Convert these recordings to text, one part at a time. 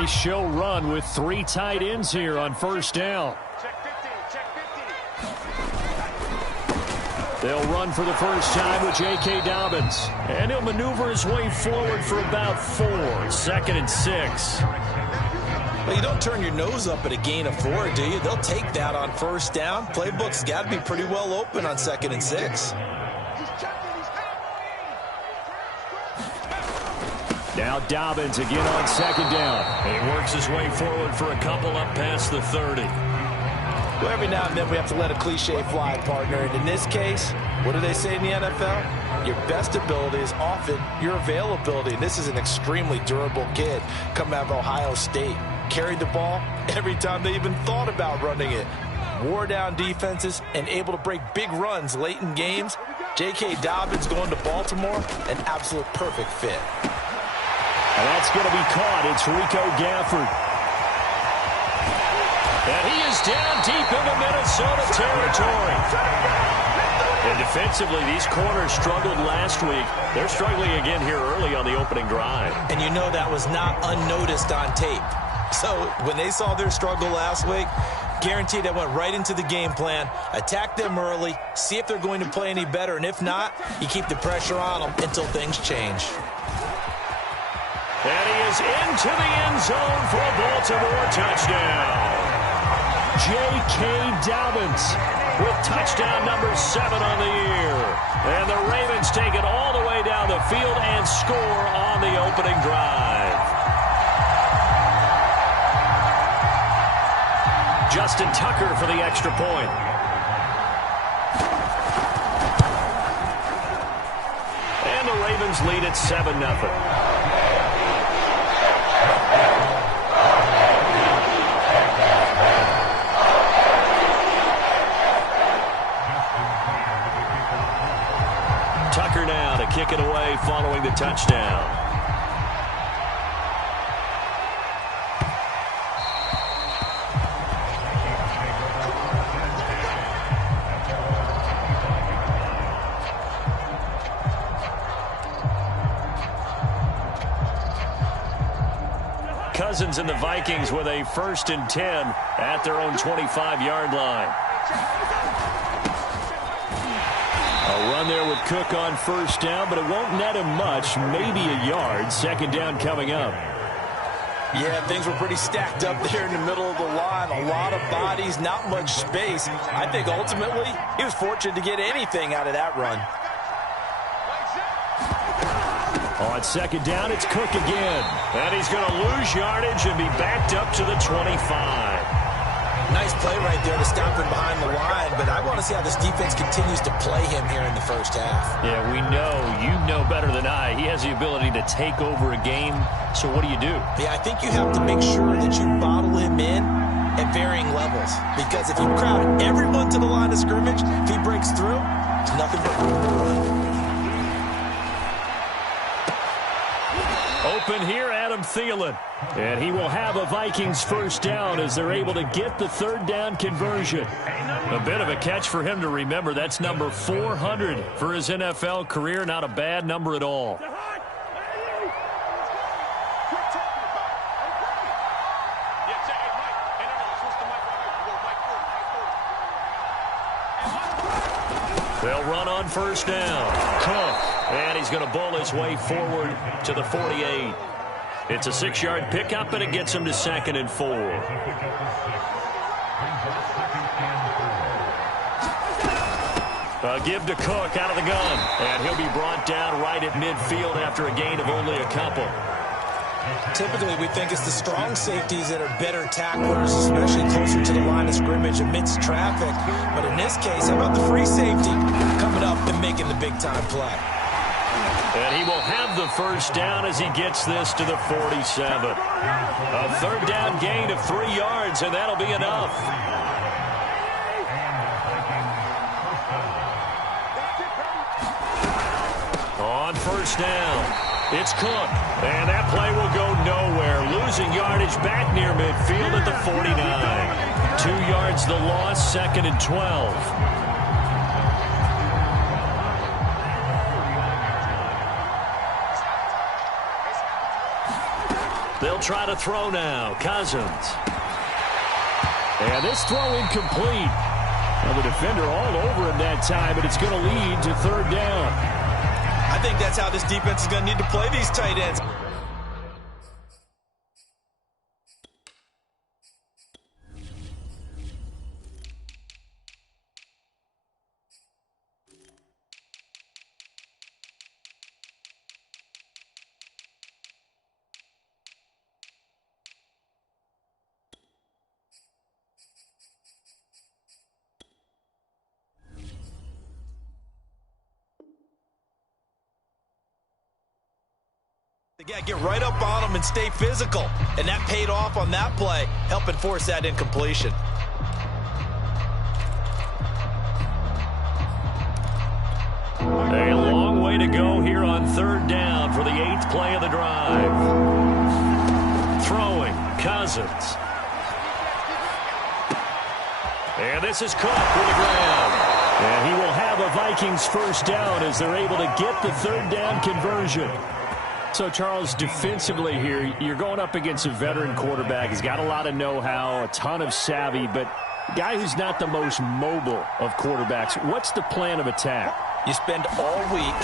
They show run with 3 tight ends here on first down. They'll run for the first time with J.K. Dobbins. And he'll maneuver his way forward for about 4. 2nd and 6. Well, you don't turn your nose up at a gain of 4, do you? They'll take that on first down. Playbook's got to be pretty well open on 2nd and 6. Now Dobbins again on 2nd down. He works his way forward for a couple up past the 30. Well, every now and then we have to let a cliche fly, partner. And in this case, what do they say in the NFL? Your best ability is often your availability. And this is an extremely durable kid coming out of Ohio State. Carried the ball every time they even thought about running it. Wore down defenses and able to break big runs late in games. J.K. Dobbins going to Baltimore, an absolute perfect fit. And that's going to be caught. It's Rico Gafford. And he is down deep into Minnesota territory. And defensively, these corners struggled last week. They're struggling again here early on the opening drive. And you know that was not unnoticed on tape. So when they saw their struggle last week, guaranteed they went right into the game plan, attack them early, see if they're going to play any better. And if not, you keep the pressure on them until things change. And he is into the end zone for a Baltimore touchdown. J.K. Dobbins with touchdown number 7 on the year. And the Ravens take it all the way down the field and score on the opening drive. Justin Tucker for the extra point. And the Ravens lead at 7-0. Tucker now to kick it away following the touchdown. Cousins and the Vikings with a 1st and 10 at their own 25-yard line. A run there with Cook on first down, but it won't net him much, maybe a yard. 2nd down coming up. Yeah, things were pretty stacked up there in the middle of the line. A lot of bodies, not much space. I think ultimately he was fortunate to get anything out of that run. On 2nd down, it's Cook again. And he's going to lose yardage and be backed up to the 25. Nice play right there to stop him behind the line, but I want to see how this defense continues to play him here in the first half. Yeah, we know. You know better than I. He has the ability to take over a game, so what do you do? Yeah, I think you have to make sure that you bottle him in at varying levels, because if you crowd everyone to the line of scrimmage, if he breaks through, it's nothing but... Open here, Adam Thielen. And he will have a Vikings first down as they're able to get the 3rd down conversion. A bit of a catch for him to remember. That's number 400 for his NFL career. Not a bad number at all. They'll run on first down. Cook. And he's going to bowl his way forward to the 48. It's a 6-yard pickup, and it gets him to 2nd and 4. A give to Cook out of the gun. And he'll be brought down right at midfield after a gain of only a couple. Typically, we think it's the strong safeties that are better tacklers, especially closer to the line of scrimmage amidst traffic. But in this case, how about the free safety coming up and making the big-time play? And he will have the first down as he gets this to the 47. A 3rd down gain of 3 yards, and that'll be enough. On first down, it's Cook. And that play will go nowhere. Losing yardage back near midfield at the 49. 2 yards the loss, 2nd and 12. They'll try to throw now. Cousins. And this throw incomplete. Well, the defender all over him that time, but it's going to lead to third down. I think that's how this defense is going to need to play these tight ends. They got to get right up on them and stay physical. And that paid off on that play, helping force that incompletion. A long way to go here on third down for the 8th play of the drive. Throwing, Cousins. And this is Cook for the ground. And he will have a Vikings first down as they're able to get the third down conversion. So, Charles, defensively here, you're going up against a veteran quarterback. He's got a lot of know-how, a ton of savvy, but a guy who's not the most mobile of quarterbacks. What's the plan of attack? You spend all week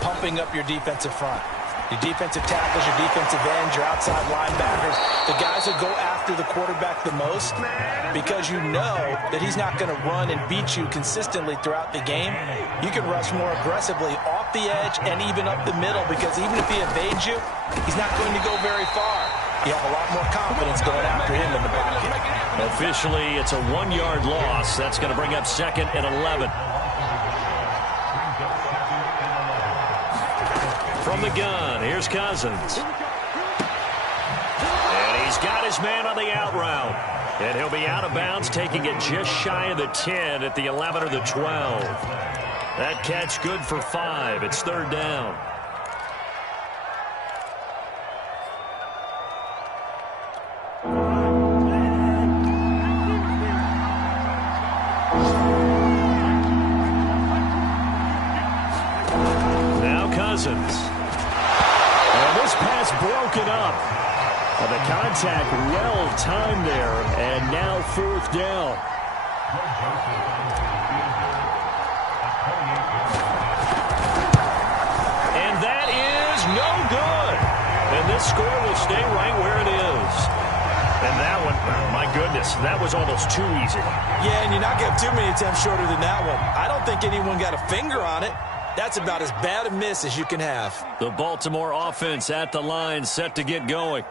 pumping up your defensive front. Your defensive tackles, your defensive ends, your outside linebackers, the guys who go after the quarterback the most, because you know that he's not going to run and beat you consistently throughout the game. You can rush more aggressively off the edge and even up the middle, because even if he evades you, he's not going to go very far. You have a lot more confidence going after him in the pocket. Officially, it's a 1-yard loss. That's going to bring up 2nd and 11. From the gun, here's Cousins. And he's got his man on the out route. And he'll be out of bounds, taking it just shy of the 10 at the 11 or the 12. That catch good for 5. It's third down. Now Cousins. And this pass broken up. The contact well timed there, and now 4th down. And that is no good. And this score will stay right where it is. And that one, my goodness, that was almost too easy. Yeah, and you're not going to have too many attempts shorter than that one. I don't think anyone got a finger on it. That's about as bad a miss as you can have. The Baltimore offense at the line, set to get going.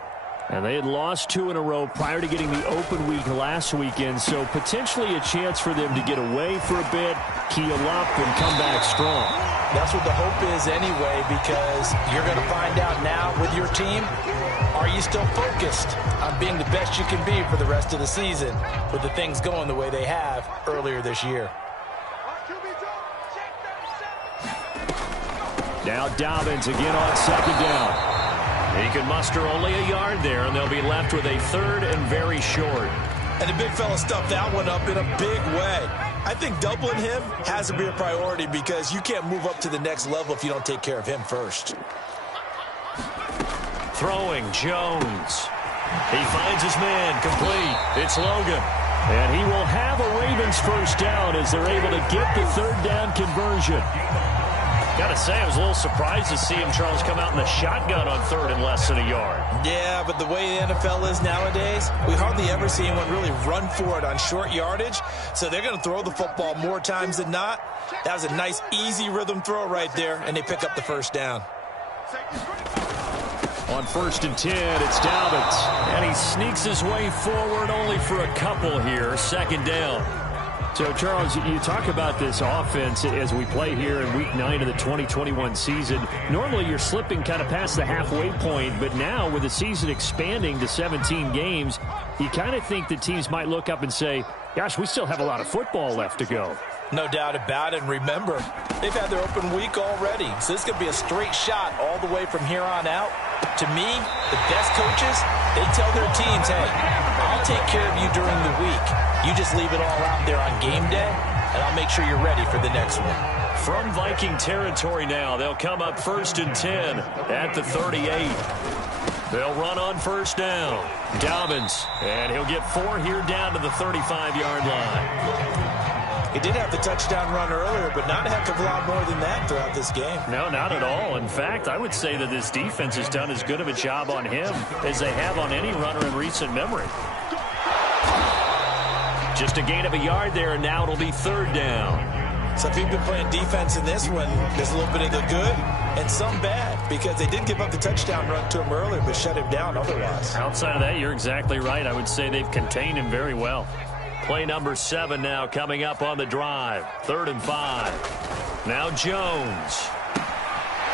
And they had lost 2 in a row prior to getting the open week last weekend, so potentially a chance for them to get away for a bit, keel up, and come back strong. That's what the hope is anyway, because you're going to find out now with your team, are you still focused on being the best you can be for the rest of the season with the things going the way they have earlier this year? Now Dobbins again on 2nd down. He can muster only a yard there, and they'll be left with a 3rd and very short. And the big fella stuffed that one up in a big way. I think doubling him has to be a priority, because you can't move up to the next level if you don't take care of him first. Throwing, Jones. He finds his man, complete. It's Logan. And he will have a Ravens first down as they're able to get the 3rd down conversion. Got to say, I was a little surprised to see him, Charles, come out in the shotgun on 3rd and less than a yard. Yeah, but the way the NFL is nowadays, we hardly ever see anyone really run for it on short yardage. So they're going to throw the football more times than not. That was a nice, easy rhythm throw right there, and they pick up the first down. On 1st and 10, it's Dobbins. And he sneaks his way forward only for a couple here. 2nd down. So, Charles, you talk about this offense as we play here in Week 9 of the 2021 season. Normally, you're slipping kind of past the halfway point, but now with the season expanding to 17 games, you kind of think the teams might look up and say, gosh, we still have a lot of football left to go. No doubt about it. And remember, they've had their open week already, so this could be a straight shot all the way from here on out. To me, the best coaches, they tell their teams, hey, I'll take care of you during the week. You just leave it all out there on game day, and I'll make sure you're ready for the next one. From Viking territory now, they'll come up 1st and 10 at the 38. They'll run on first down. Dobbins, and he'll get 4 here down to the 35-yard line. He did have the touchdown run earlier, but not a heck of a lot more than that throughout this game. No, not at all. In fact, I would say that this defense has done as good of a job on him as they have on any runner in recent memory. Just a gain of a yard there, and now it'll be 3rd down. So if you've been playing defense in this one, there's a little bit of the good and some bad, because they did give up the touchdown run to him earlier, but shut him down otherwise. Outside of that, you're exactly right. I would say they've contained him very well. Play number 7 now coming up on the drive. 3rd and 5. Now Jones.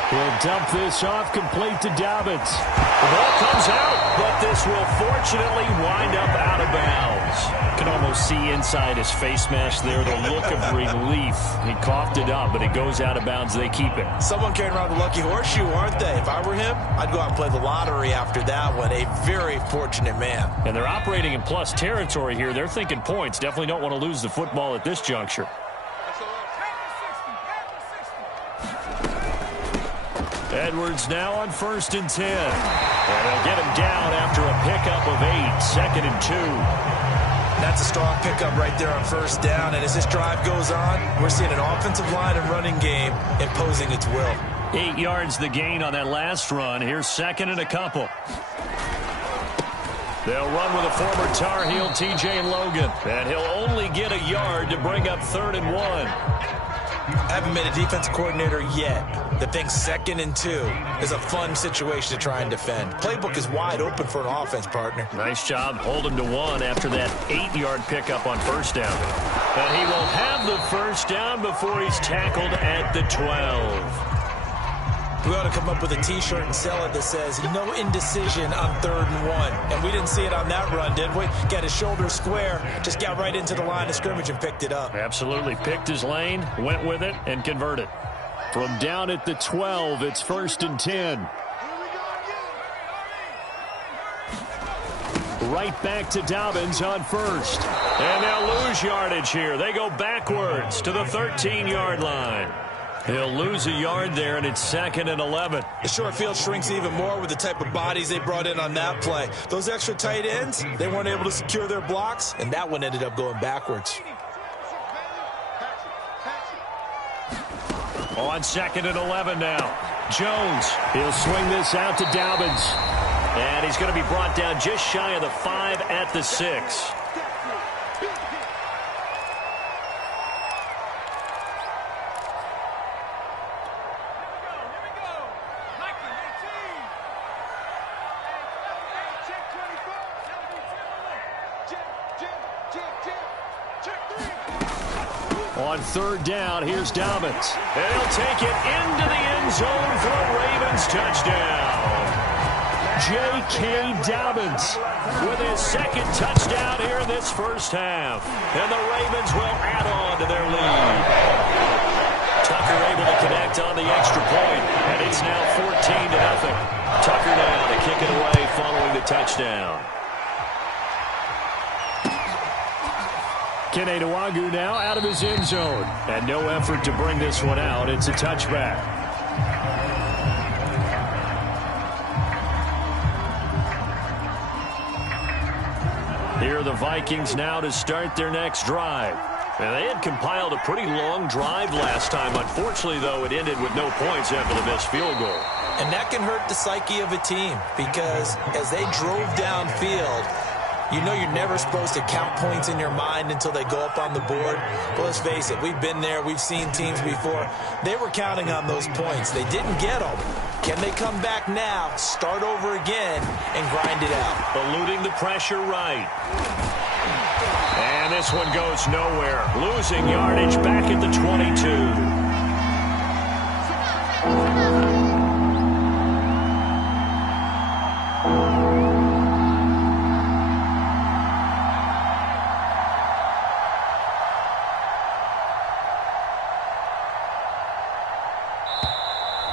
He'll dump this off complete to Dobbins. The ball comes out, but this will fortunately wind up out of bounds. You can almost see inside his face mask there the look of relief. He coughed it up, but it goes out of bounds. They keep it. Someone carrying around the lucky horseshoe, aren't they? If I were him, I'd go out and play the lottery after that one. A very fortunate man. And they're operating in plus territory here. They're thinking points. Definitely don't want to lose the football at this juncture. Edwards now on 1st and 10. And they'll get him down after a pickup of 8. 2nd and 2. That's a strong pickup right there on 1st down. And as this drive goes on, we're seeing an offensive line and running game imposing its will. 8 yards the gain on that last run. Here's 2nd and a couple. They'll run with a former Tar Heel, T.J. Logan. And he'll only get a yard to bring up 3rd and 1. I haven't been a defensive coordinator yet that thinks 2nd and 2 is a fun situation to try and defend. Playbook is wide open for an offense, partner. Nice job holding to 1 after that 8-yard pickup on 1st down. And he will have the 1st down before he's tackled at the 12. We ought to come up with a T-shirt and sell it that says, no indecision on 3rd and 1. And we didn't see it on that run, did we? Got his shoulder square, just got right into the line of scrimmage and picked it up. Absolutely. Picked his lane, went with it, and converted. From down at the 12, it's 1st and 10. Right back to Dobbins on 1st. And they'll lose yardage here. They go backwards to the 13-yard line. He'll lose a yard there, and it's 2nd and 11. The short field shrinks even more with the type of bodies they brought in on that play. Those extra tight ends, they weren't able to secure their blocks, and that one ended up going backwards. On 2nd and 11 now. Jones, he'll swing this out to Dobbins. And he's going to be brought down just shy of the 5 at the 6. On 3rd down, here's Dobbins. And he'll take it into the end zone for a Ravens touchdown. J.K. Dobbins with his 2nd touchdown here in this 1st half. And the Ravens will add on to their lead. Tucker able to connect on the extra point. And it's now 14-0. Tucker now to kick it away following the touchdown. Kene Nwangwu now out of his end zone. And no effort to bring this one out. It's a touchback. Here are the Vikings now to start their next drive. And they had compiled a pretty long drive last time. Unfortunately, though, it ended with no points after the missed field goal. And that can hurt the psyche of a team, because as they drove downfield, you know you're never supposed to count points in your mind until they go up on the board. But let's face it, we've been there. We've seen teams before. They were counting on those points. They didn't get them. Can they come back now, start over again, and grind it out? Eluding the pressure right. And this one goes nowhere. Losing yardage back at the 22.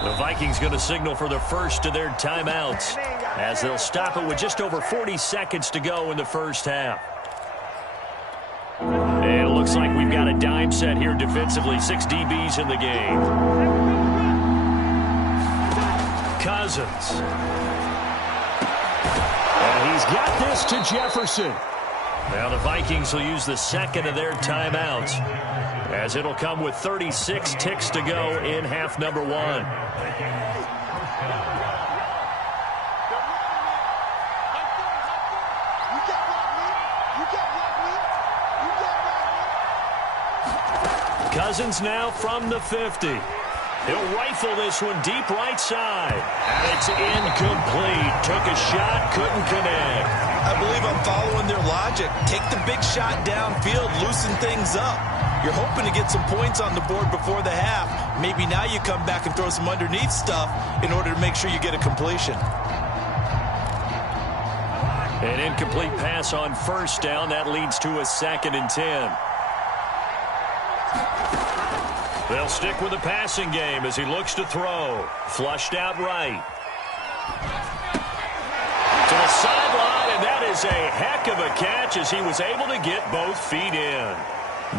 The Vikings going to signal for the first of their timeouts as they'll stop it with just over 40 seconds to go in the 1st half. And it looks like we've got a dime set here defensively. 6 DBs in the game. Cousins. And he's got this to Jefferson. Now the Vikings will use the second of their timeouts, as it'll come with 36 ticks to go in half number one. Cousins now from the 50. He'll rifle this one deep right side. And it's incomplete. Took a shot, couldn't connect. I believe I'm following their logic. Take the big shot downfield, loosen things up. You're hoping to get some points on the board before the half. Maybe now you come back and throw some underneath stuff in order to make sure you get a completion. An incomplete pass on first down. That leads to a 2nd and 10. They'll stick with the passing game as he looks to throw. Flushed out right. To the sideline, and that is a heck of a catch as he was able to get both feet in.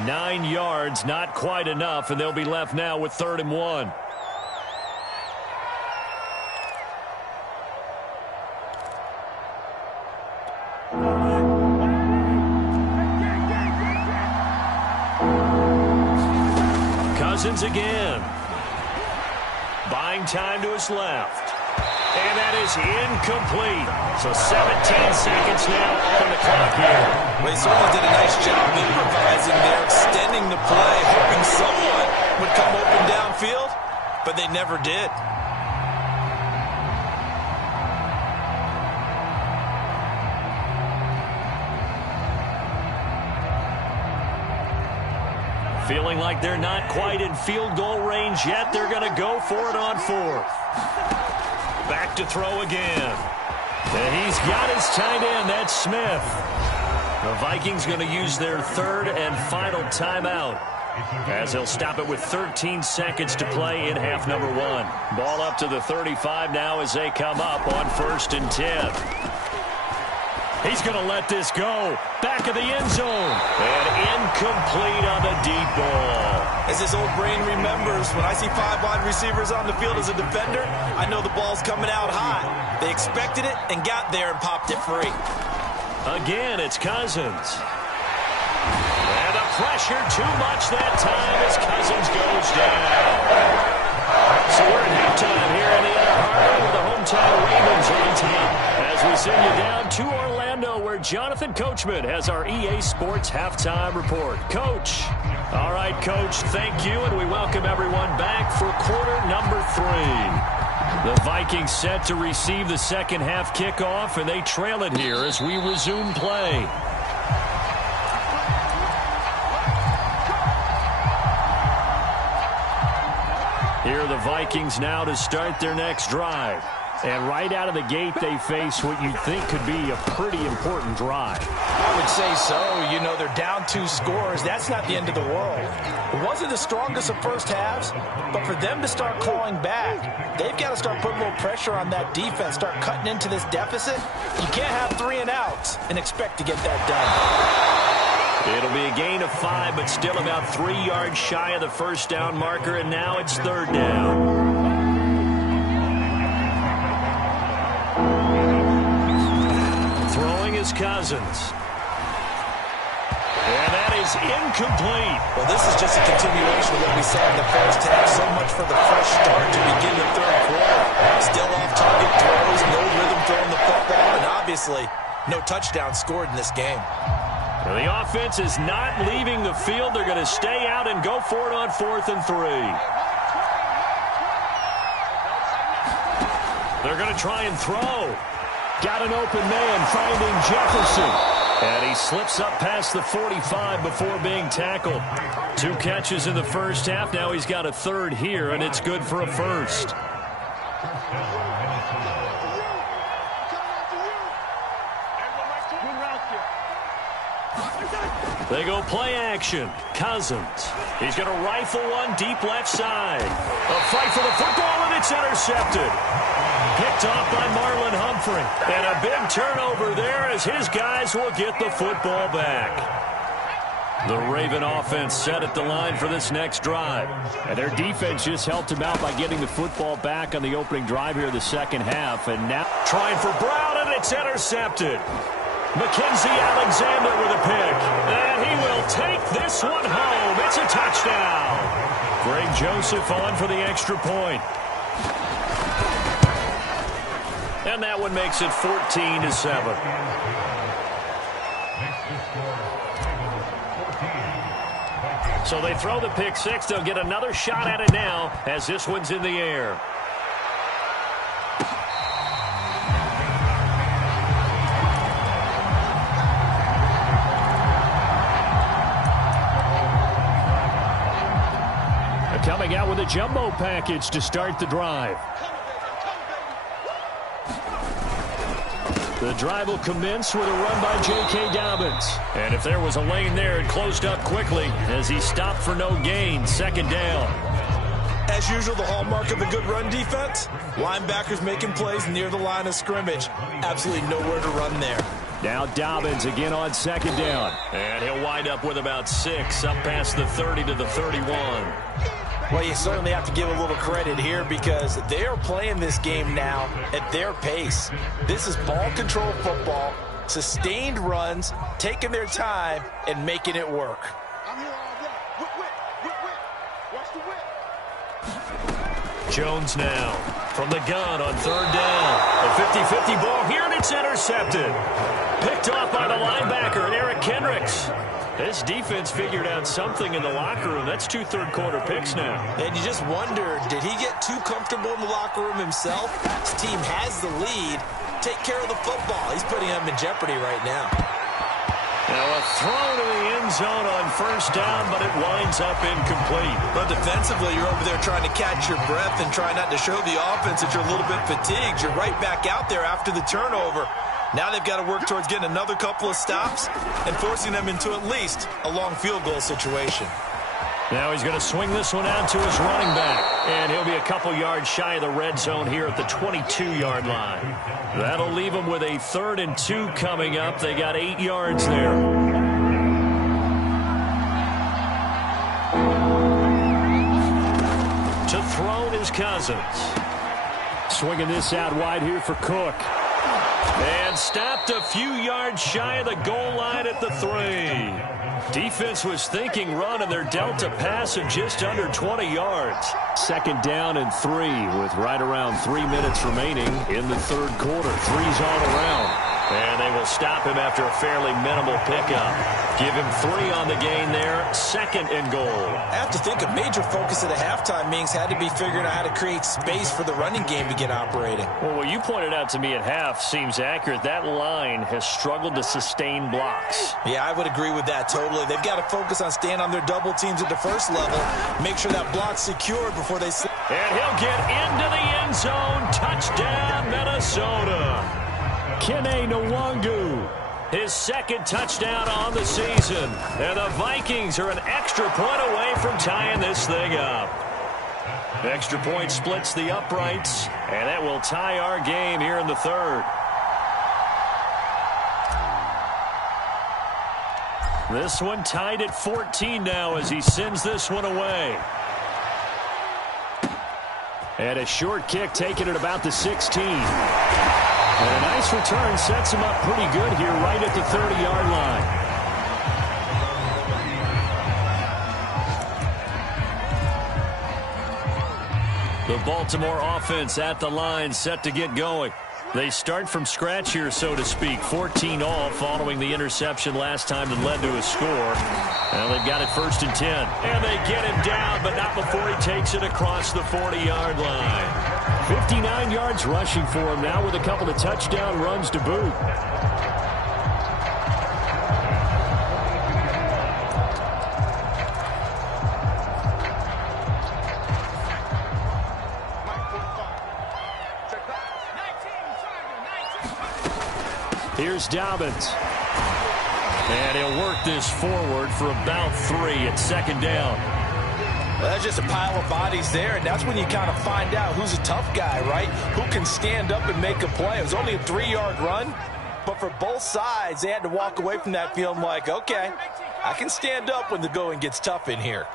9 yards, not quite enough, and they'll be left now with 3rd and 1. Cousins again. Buying time to his left. And that is incomplete. So 17 seconds now on the clock here. Well, he certainly did a nice job improvising there, extending the play, hoping someone would come open downfield, but they never did. Feeling like they're not quite in field goal range yet. They're going to go for it on 4th. Back to throw again. And he's got his tight end. That's Smith. The Vikings going to use their 3rd and final timeout, as they'll stop it with 13 seconds to play in half number 1. Ball up to the 35 now as they come up on 1st and 10. He's going to let this go. Back of the end zone. And incomplete on the deep ball. As his old brain remembers, when I see 5 wide receivers on the field as a defender, I know the ball's coming out high. They expected it and got there and popped it free. Again, it's Cousins. And the pressure too much that time as Cousins goes down. So we're at halftime here in the Ann Arbor with the hometown Ravens on top. As we send you down to Orlando, where Jonathan Coachman has our EA Sports Halftime Report. Coach. All right, Coach, thank you, and we welcome everyone back for quarter number 3. The Vikings set to receive the second half kickoff, and they trail it here as we resume play. Here are the Vikings now to start their next drive. And right out of the gate, they face what you'd think could be a pretty important drive. I would say so. You know, they're down 2 scores. That's not the end of the world. It wasn't the strongest of first halves, but for them to start clawing back, they've got to start putting a little pressure on that defense, start cutting into this deficit. You can't have 3 and outs and expect to get that done. It'll be a gain of 5, but still about 3 yards shy of the first down marker, and now it's 3rd down. Throwing is Cousins. And that is incomplete. Well, this is just a continuation of what we saw in the first half. So much for the fresh start to begin the 3rd quarter. Still off-target throws, no rhythm throwing the football, and obviously no touchdown scored in this game. Well, the offense is not leaving the field. They're going to stay out and go for it on 4th and 3. They're going to try and throw. Got an open man, finding Jefferson. And he slips up past the 45 before being tackled. 2 catches in the first half. Now he's got a 3rd here, and it's good for a 1st. They go play action. Cousins. He's going to rifle one deep left side. A fight for the football, and it's intercepted. Picked off by Marlon Humphrey. And a big turnover there as his guys will get the football back. The Raven offense set at the line for this next drive. And their defense just helped him out by getting the football back on the opening drive here in the second half. And now trying for Brown, and It's intercepted. Mackenzie Alexander with a pick. And he will take this one home. It's a touchdown. Greg Joseph on for the extra point. And that one makes it 14-7. So they throw the pick six. They'll get another shot at it now as this one's in the air. Coming out with a jumbo package to start the drive. The drive will commence with a run by J.K. Dobbins. And if there was a lane there, it closed up quickly as he stopped for no gain. Second down. As usual, the hallmark of a good run defense, linebackers making plays near the line of scrimmage. Absolutely nowhere to run there. Now Dobbins again on second down. And he'll wind up with about 6 up past the 30 to the 31. Well, you certainly have to give a little credit here because they are playing this game now at their pace. This is ball control football, sustained runs, taking their time, and making it work. Jones now from the gun on third down. A 50-50 ball here, and it's intercepted. Picked off by the linebacker, Eric Kendricks. This defense figured out something in the locker room. That's 2 third-quarter picks now. And you just wonder, did he get too comfortable in the locker room himself? His team has the lead. Take care of the football. He's putting them in jeopardy right now. Now a throw to the end zone on first down, but it winds up incomplete. But defensively, you're over there trying to catch your breath and try not to show the offense that you're a little bit fatigued. You're right back out there after the turnover. Now they've got to work towards getting another couple of stops and forcing them into at least a long field goal situation. Now he's going to swing this one out to his running back. And he'll be a couple yards shy of the red zone here at the 22-yard line. That'll leave him with a 3rd and 2 coming up. They got 8 yards there. To throw is Cousins. Swinging this out wide here for Cook. And stopped a few yards shy of the goal line at the 3. Defense was thinking run, and they're dealt a pass of just under 20 yards. Second down and 3 with right around 3 minutes remaining in the third quarter. 3's all around. And they will stop him after a fairly minimal pickup. Give him 3 on the gain there. 2nd and goal. I have to think a major focus at a halftime means had to be figuring out how to create space for the running game to get operating. Well, what you pointed out to me at half seems accurate. That line has struggled to sustain blocks. Yeah, I would agree with that totally. They've got to focus on staying on their double teams at the first level. Make sure that block's secured before they slip. And he'll get into the end zone. Touchdown, Minnesota. Kene Nwangu, his 2nd touchdown on the season. And the Vikings are an extra point away from tying this thing up. Extra point splits the uprights, and that will tie our game here in the 3rd. This one tied at 14 now as he sends this one away. And a short kick taken at about the 16. And a nice return sets him up pretty good here right at the 30-yard line. The Baltimore offense at the line set to get going. They start from scratch here, so to speak. 14 all following the interception last time that led to a score. Now they've got it 1st and 10. And they get him down, but not before he takes it across the 40-yard line. 59 yards rushing for him now with a couple of touchdown runs to boot. Here's Dobbins. And he'll work this forward for about 3 at 2nd down. Well, that's just a pile of bodies there, and that's when you kind of find out who's a tough guy, right? Who can stand up and make a play. It was only a 3-yard run, but for both sides, they had to walk away from that feeling like, okay, I can stand up when the going gets tough in here.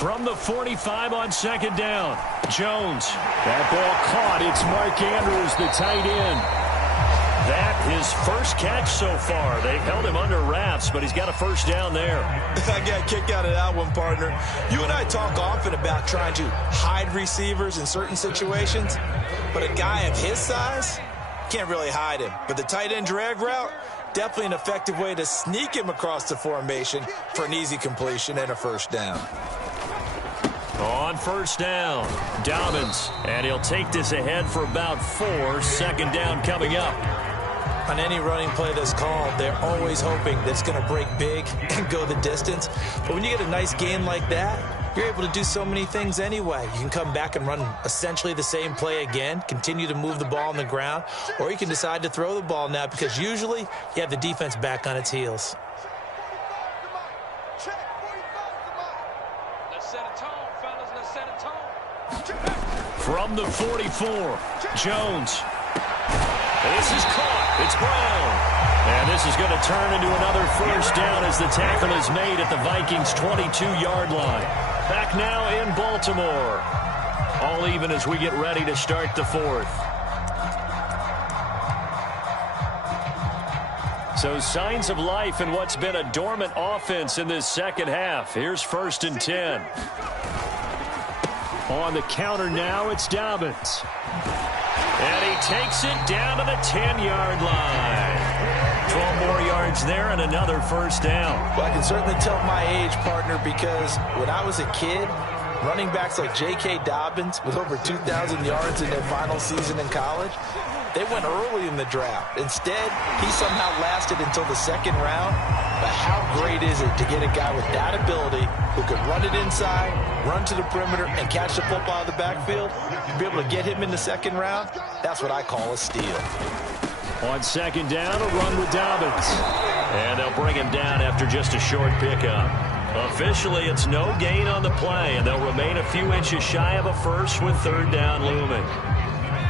From the 45 on second down. Jones. That ball caught. It's Mark Andrews, the tight end. That his first catch so far. They've held him under wraps, but he's got a first down there. I got a kick out of that one, partner. You and I talk often about trying to hide receivers in certain situations, but a guy of his size can't really hide him. But the tight end drag route, definitely an effective way to sneak him across the formation for an easy completion and a first down. On first down, Dobbins, and he'll take this ahead for about 4. Second down coming up. On any running play that's called, they're always hoping that it's going to break big and go the distance. But when you get a nice gain like that, you're able to do so many things anyway. You can come back and run essentially the same play again, continue to move the ball on the ground, or you can decide to throw the ball now because usually you have the defense back on its heels. From the 44, Jones. This is caught. It's Brown. And this is going to turn into another first down as the tackle is made at the Vikings' 22-yard line. Back now in Baltimore. All even as we get ready to start the fourth. So signs of life in what's been a dormant offense in this second half. Here's 1st and 10. On the counter now, it's Dobbins. And he takes it down to the 10-yard line. 12 more yards there and another first down. Well, I can certainly tell my age, partner, because when I was a kid, running backs like J.K. Dobbins with over 2,000 yards in their final season in college, they went early in the draft. Instead, he somehow lasted until the second round. But how great is it to get a guy with that ability who can run it inside, run to the perimeter, and catch the football out of the backfield? To be able to get him in the second round, that's what I call a steal. On second down, a run with Dobbins. And they'll bring him down after just a short pickup. Officially, it's no gain on the play, and they'll remain a few inches shy of a first with third down looming.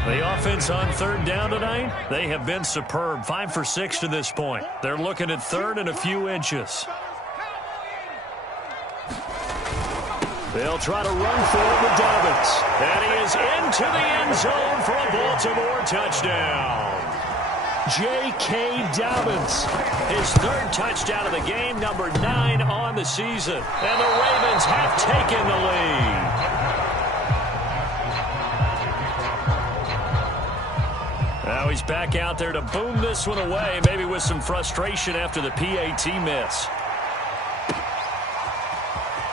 The offense on third down tonight, they have been superb. 5 for 6 to this point. They're looking at third and a few inches. They'll try to run for it with Dobbins. And he is into the end zone for a Baltimore touchdown. J.K. Dobbins, his third touchdown of the game, number 9 on the season. And the Ravens have taken the lead. Now he's back out there to boom this one away, maybe with some frustration after the PAT miss.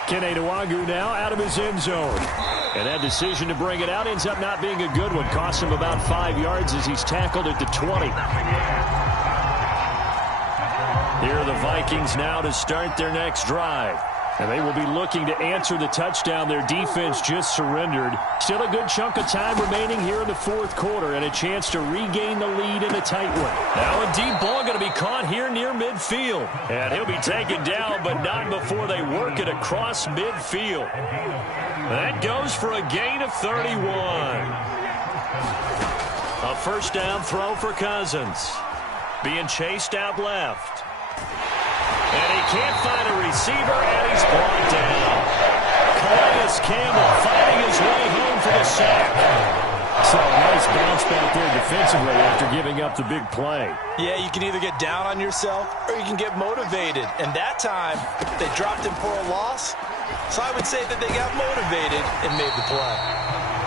Kene Nwangwu now out of his end zone. And that decision to bring it out ends up not being a good one. Costs him about 5 yards as he's tackled at the 20. Here are the Vikings now to start their next drive. And they will be looking to answer the touchdown their defense just surrendered. Still a good chunk of time remaining here in the fourth quarter and a chance to regain the lead in a tight one. Now a deep ball going to be caught here near midfield. And he'll be taken down, but not before they work it across midfield. That goes for a gain of 31. A first down throw for Cousins. Being chased out left. And he can't find a receiver, and he's brought down. Calais Campbell finding his way home for the sack. So a nice bounce back there defensively after giving up the big play. Yeah, you can either get down on yourself or you can get motivated. And that time, they dropped him for a loss. So I would say that they got motivated and made the play.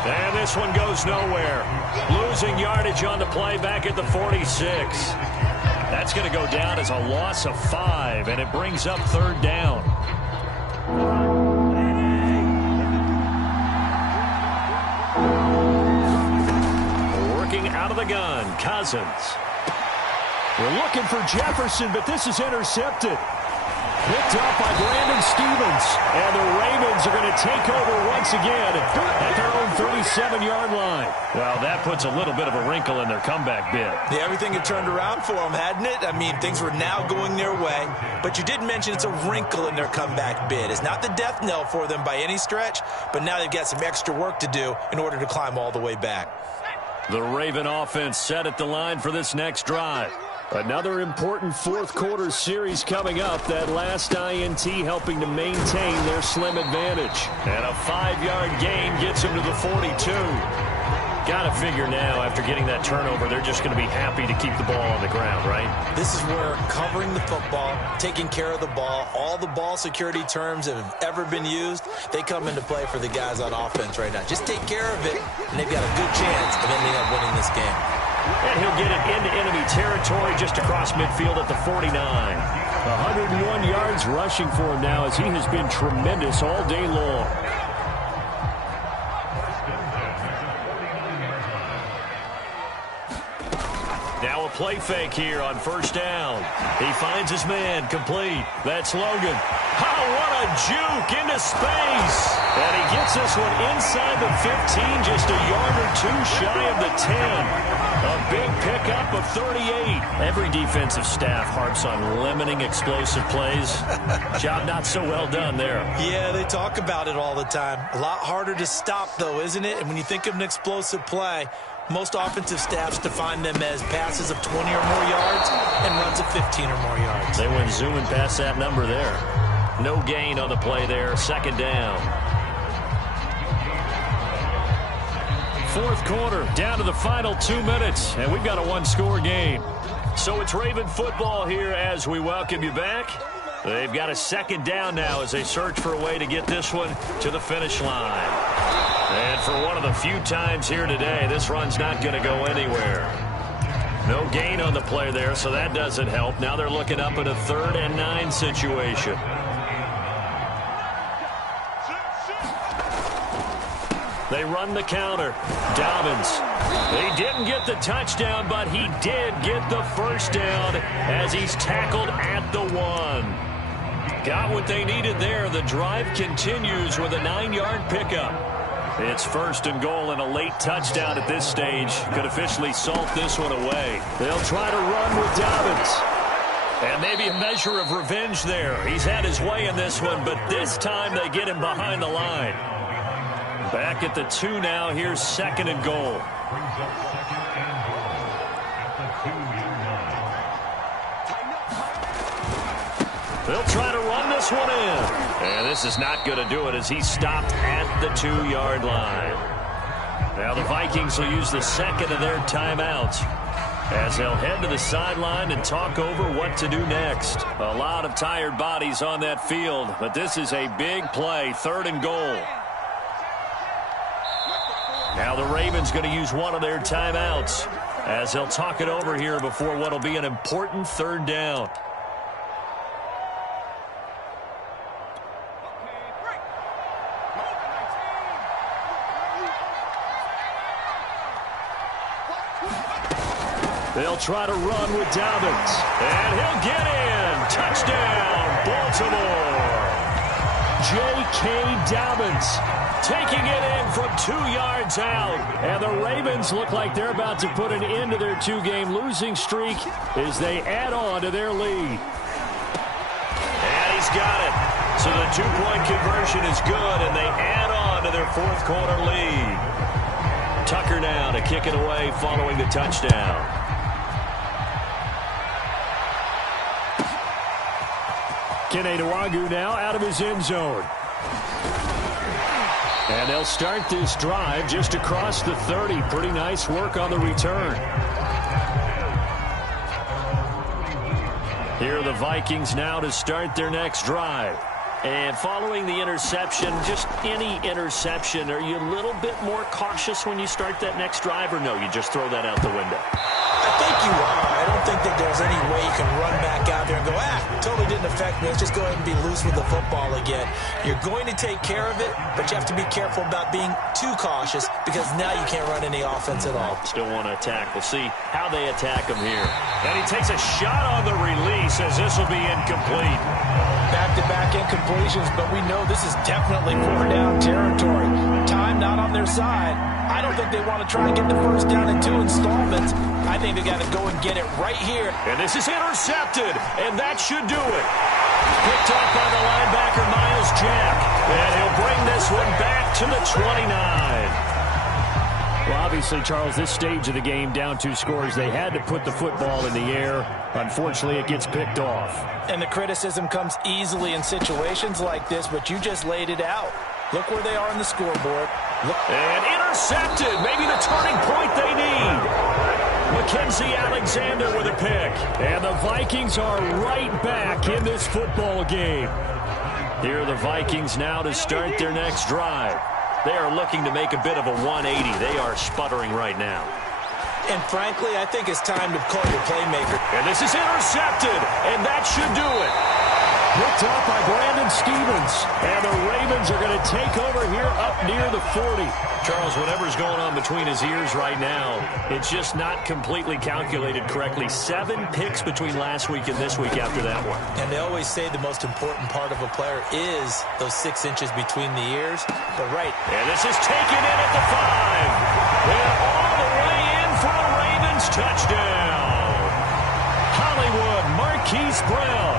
And this one goes nowhere. Losing yardage on the play back at the 46. That's going to go down as a loss of 5, and it brings up third down. Working out of the gun, Cousins. We're looking for Jefferson, but this is intercepted. Picked up by Brandon Stevens. And the Ravens are going to take over once again at their own 37-yard line. Well, that puts a little bit of a wrinkle in their comeback bid. Yeah, everything had turned around for them, hadn't it? I mean, things were now going their way. But you did mention it's a wrinkle in their comeback bid. It's not the death knell for them by any stretch, but now they've got some extra work to do in order to climb all the way back. The Raven offense set at the line for this next drive. Another important fourth quarter series coming up. That last INT helping to maintain their slim advantage. And a 5-yard gain gets them to the 42. Got to figure now, after getting that turnover, they're just going to be happy to keep the ball on the ground, right? This is where covering the football, taking care of the ball, all the ball security terms that have ever been used, they come into play for the guys on offense right now. Just take care of it, and they've got a good chance of ending up winning this game. And he'll get it into enemy territory just across midfield at the 49. 101 yards rushing for him now, as he has been tremendous all day long. Now a play fake here on first down. He finds his man, complete. That's Logan. Oh, what a juke into space. And he gets this one inside the 15, just a yard or two shy of the 10. A big pickup of 38. Every defensive staff harps on limiting explosive plays. Job not so well done there. Yeah, they talk about it all the time. A lot harder to stop, though, isn't it? And when you think of an explosive play, most offensive staffs define them as passes of 20 or more yards and runs of 15 or more yards. They went zooming past that number there. No gain on the play there. Second down. Fourth quarter, down to the final 2 minutes, and we've got a one-score game. So it's Raven football here as we welcome you back. They've got a second down now as they search for a way to get this one to the finish line. And for one of the few times here today, this run's not going to go anywhere. No gain on the play there, so that doesn't help. Now they're looking up at a 3rd and 9 situation. They run the counter. Dobbins. He didn't get the touchdown, but he did get the first down as he's tackled at the 1. Got what they needed there. The drive continues with a 9-yard pickup. It's 1st and goal, and a late touchdown at this stage could officially salt this one away. They'll try to run with Dobbins. And maybe a measure of revenge there. He's had his way in this one, but this time they get him behind the line. Back at the 2 now. Here's 2nd and goal. They'll try to run this one in. And this is not going to do it as he's stopped at the 2-yard line. Now the Vikings will use the second of their timeouts as they'll head to the sideline and talk over what to do next. A lot of tired bodies on that field, but this is a big play. 3rd and goal. Now the Ravens going to use one of their timeouts as they'll talk it over here before what will be an important 3rd down. They'll try to run with Dobbins. And he'll get in. Touchdown, Baltimore. J.K. Dobbins taking it in from 2 yards out. And the Ravens look like they're about to put an end to their 2-game losing streak as they add on to their lead. And he's got it. So the 2-point conversion is good, and they add on to their 4th quarter lead. Tucker now to kick it away following the touchdown. Kene Nwangwu now out of his end zone. And they'll start this drive just across the 30. Pretty nice work on the return. Here are the Vikings now to start their next drive. And following the interception, just any interception, are you a little bit more cautious when you start that next drive, or no, you just throw that out the window? I think you are. I don't think that there's any way you can run back out there and go, totally didn't affect me. Let's just go ahead and be loose with the football again. You're going to take care of it, but you have to be careful about being too cautious because now you can't run any offense at all. Still want to attack. We'll see how they attack him here. And he takes a shot on the release as this will be incomplete. Back-to-back incompletions, but we know this is definitely 4th-down territory. Time not on their side. I don't think they want to try and get the first down in 2 installments. I think they got to go and get it right here. And this is intercepted, and that should do it. Picked up by the linebacker, Miles Jack. And he'll bring this one back to the 29. Well, obviously, Charles, this stage of the game, down 2 scores, they had to put the football in the air. Unfortunately, it gets picked off. And the criticism comes easily in situations like this, but you just laid it out. Look where they are on the scoreboard. And intercepted. Maybe the turning point they need. Mackenzie Alexander with a pick. And the Vikings are right back in this football game. Here are the Vikings now to start their next drive. They are looking to make a bit of a 180. They are sputtering right now. And frankly, I think it's time to call your playmaker. And this is intercepted, and that should do it. Picked off by Brandon Stephens. And the Ravens are going to take over here up near the 40. Charles, whatever's going on between his ears right now, it's just not completely calculated correctly. 7 picks between last week and this week after that one. And they always say the most important part of a player is those 6 inches between the ears. But right. And this is taken in at the 5. And all the way in for a Ravens touchdown. Hollywood Marquise Brown.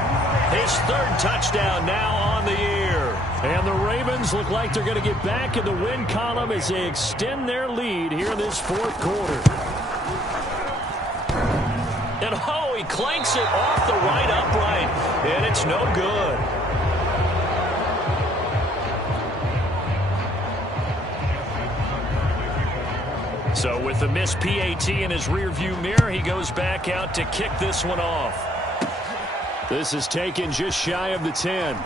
His 3rd touchdown now on the year. And the Ravens look like they're going to get back in the win column as they extend their lead here in this 4th quarter. And oh, he clanks it off the right upright. And it's no good. So with the missed PAT in his rearview mirror, he goes back out to kick this one off. This is taken just shy of the 10.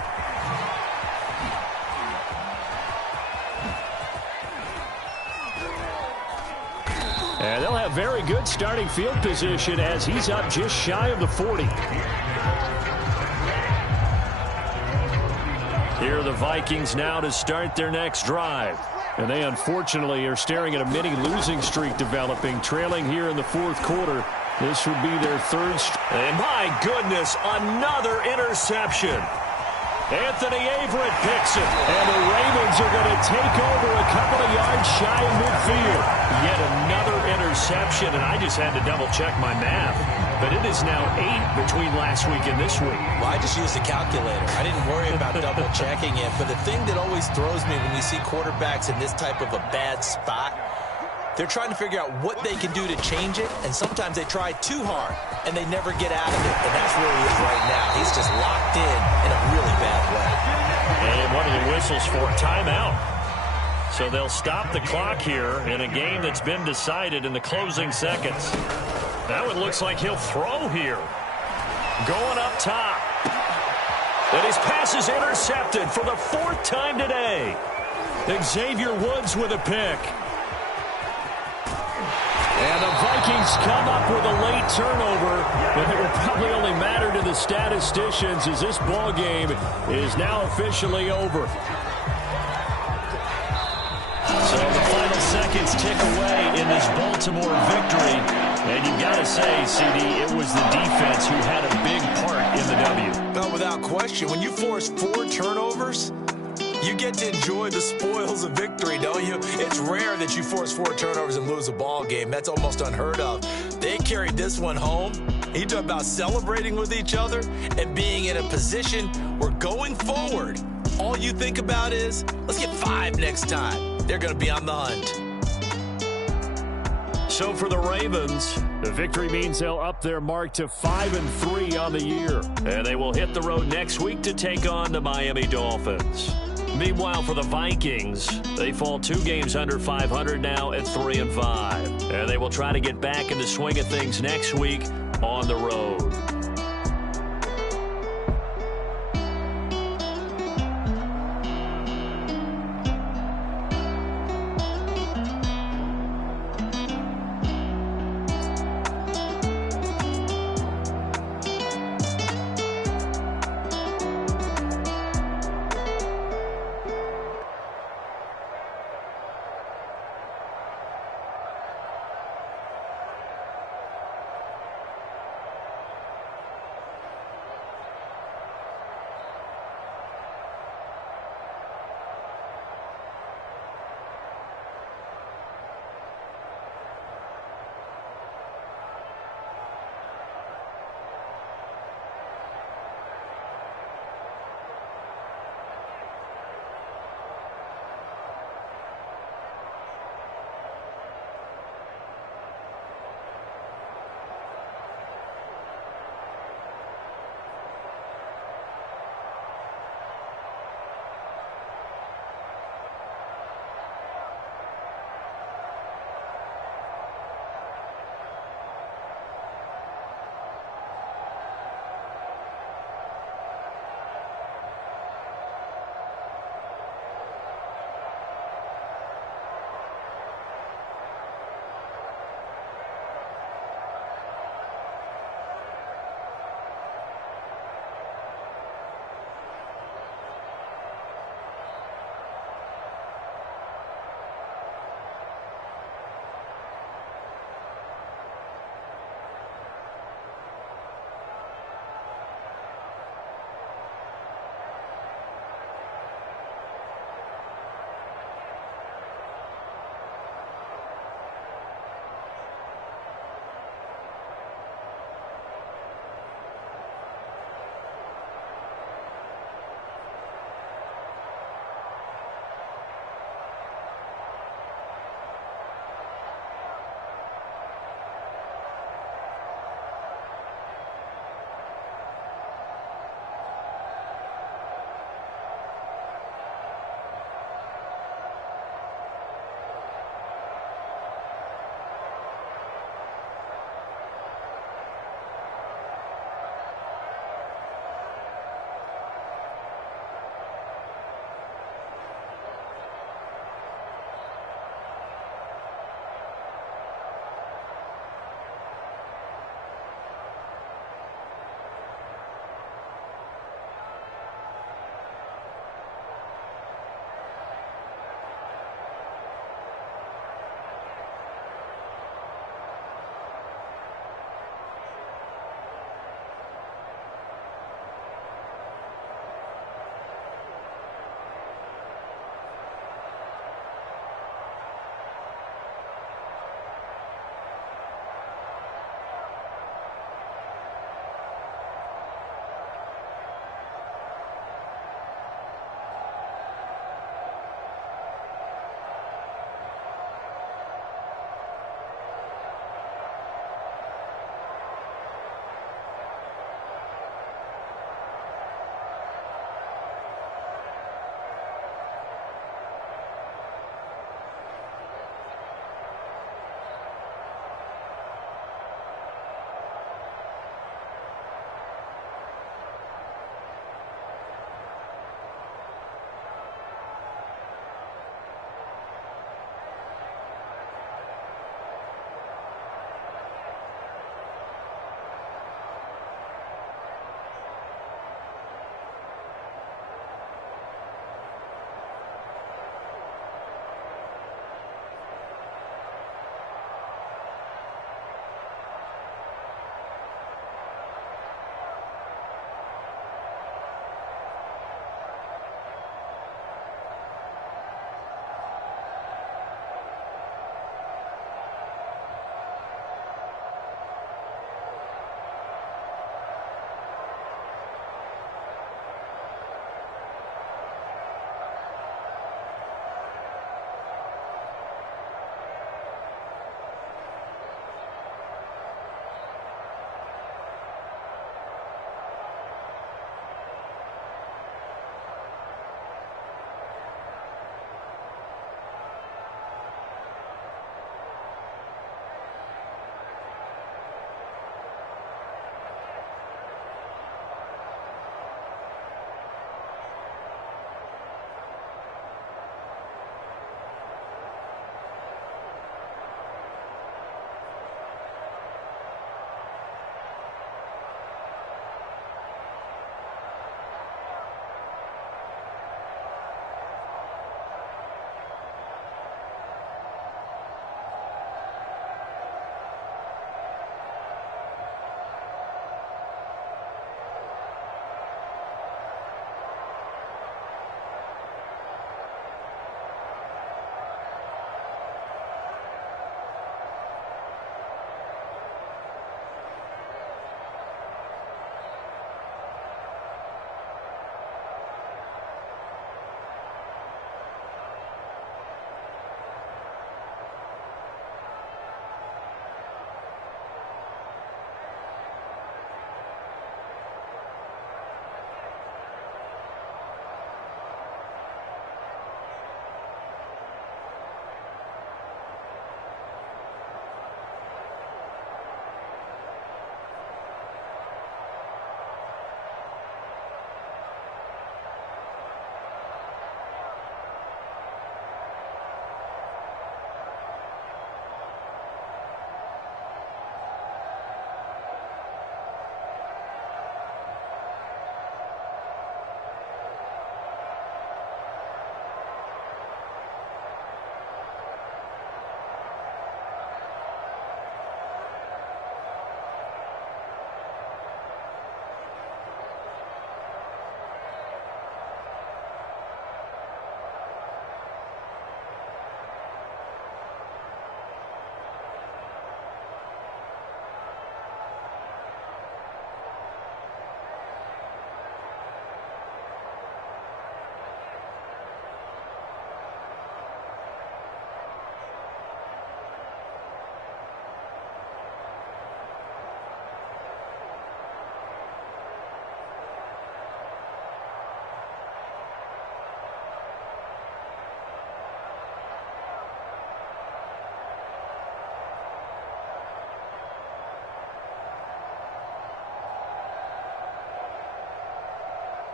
And they'll have very good starting field position as he's up just shy of the 40. Here are the Vikings now to start their next drive. And they unfortunately are staring at a mini losing streak developing, trailing here in the 4th quarter. This would be their 3rd. And my goodness, another interception. Anthony Averett picks it. And the Ravens are going to take over a couple of yards shy of midfield. Yet another interception, and I just had to double-check my math. But it is now 8 between last week and this week. Well, I just used a calculator. I didn't worry about double-checking it. But the thing that always throws me when we see quarterbacks in this type of a bad spot, they're trying to figure out what they can do to change it, and sometimes they try too hard, and they never get out of it. And that's where he is right now. He's just locked in a really bad way. And what are the whistles for? Timeout. So they'll stop the clock here in a game that's been decided in the closing seconds. Now it looks like he'll throw here. Going up top. And his pass is intercepted for the 4th time today. Xavier Woods with a pick. And the Vikings come up with a late turnover, but it will probably only matter to the statisticians as this ball game is now officially over. So the final seconds tick away in this Baltimore victory. And you've got to say, CD, it was the defense who had a big part in the W. No, without question. When you force 4 turnovers, you get to enjoy the spoils of victory, don't you? It's rare that you force 4 turnovers and lose a ball game. That's almost unheard of. They carried this one home. He talked about celebrating with each other and being in a position where going forward, all you think about is, let's get 5 next time. They're going to be on the hunt. So for the Ravens, the victory means they'll up their mark to 5-3 on the year. And they will hit the road next week to take on the Miami Dolphins. Meanwhile, for the Vikings, they fall 2 games under 500 now at 3-5. And they will try to get back in the swing of things next week on the road.